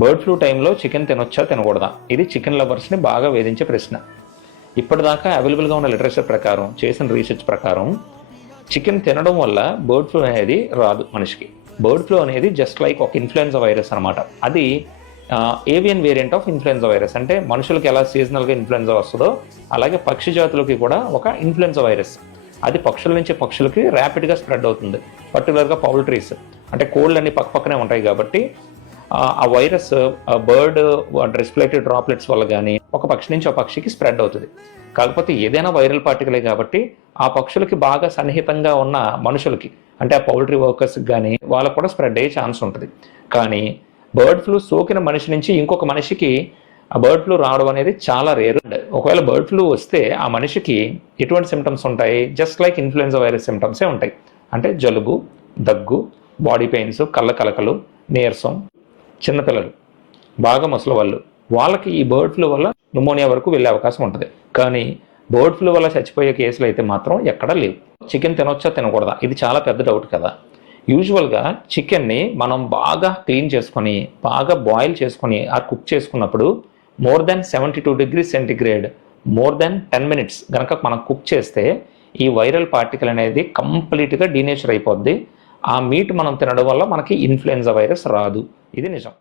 Bird flu టైంలో chicken తినొచ్చా తినకూడదా? ఇది చికెన్ లవర్స్ని బాగా వేధించే ప్రశ్న. ఇప్పటిదాకా అవైలబుల్గా ఉన్న లిటరేచర్ ప్రకారం, చేసిన రీసెర్చ్ ప్రకారం చికెన్ తినడం వల్ల బర్డ్ ఫ్లూ అనేది రాదు మనిషికి. బర్డ్ ఫ్లూ అనేది జస్ట్ లైక్ ఒక ఇన్ఫ్లుయెన్జా వైరస్ అనమాట. అది avian variant of influenza virus. అంటే మనుషులకి ఎలా సీజనల్గా ఇన్ఫ్లుయెన్జా వస్తుందో అలాగే పక్షి జాతులకి కూడా ఒక ఇన్ఫ్లుయెన్జా వైరస్. అది పక్షుల నుంచి పక్షులకి ర్యాపిడ్గా స్ప్రెడ్ అవుతుంది. పర్టికులర్గా పౌల్ట్రీస్ అంటే కోళ్ళు అన్ని పక్కనే ఉంటాయి కాబట్టి ఆ వైరస్ బర్డ్ రెస్పిరేటరీ డ్రాప్లెట్స్ వల్ల కానీ ఒక పక్షి నుంచి ఒక పక్షికి స్ప్రెడ్ అవుతుంది. కాకపోతే ఏదైనా వైరల్ పార్టికలే కాబట్టి ఆ పక్షులకి బాగా సన్నిహితంగా ఉన్న మనుషులకి అంటే ఆ పౌల్ట్రీ వర్కర్స్కి కానీ వాళ్ళకు కూడా స్ప్రెడ్ అయ్యే ఛాన్స్ ఉంటుంది. కానీ బర్డ్ ఫ్లూ సోకిన మనిషి నుంచి ఇంకొక మనిషికి ఆ బర్డ్ ఫ్లూ రావడం అనేది చాలా రేర్. ఒకవేళ బర్డ్ ఫ్లూ వస్తే ఆ మనిషికి ఎటువంటి సిమ్టమ్స్ ఉంటాయి? జస్ట్ లైక్ ఇన్ఫ్లుయెన్జా వైరస్ సిమ్టమ్సే ఉంటాయి. అంటే జలుబు, దగ్గు, బాడీ పెయిన్స్, కళ్ళ కలకలు, నీరసం. చిన్నపిల్లలు, బాగా ముసలి వాళ్ళకి ఈ బర్డ్ ఫ్లూ వల్ల న్యూమోనియా వరకు వెళ్ళే అవకాశం ఉంటుంది. కానీ బర్డ్ ఫ్లూ వల్ల చచ్చిపోయే కేసులు అయితే మాత్రం ఎక్కడా లేవు. చికెన్ తినొచ్చా తినకూడదా? ఇది చాలా పెద్ద డౌట్ కదా. యూజువల్గా చికెన్ని మనం బాగా క్లీన్ చేసుకొని బాగా బాయిల్ చేసుకొని కుక్ చేసుకున్నప్పుడు more than 72 degrees centigrade more than 10 minutes కనుక మనం కుక్ చేస్తే ఈ వైరల్ పార్టికల్ అనేది కంప్లీట్గా డీనేచర్ అయిపోద్ది. ఆ మీట్ మనం తినడం వల్ల మనకి ఇన్ఫ్లుయెన్జా వైరస్ రాదు. ఇది నిజం.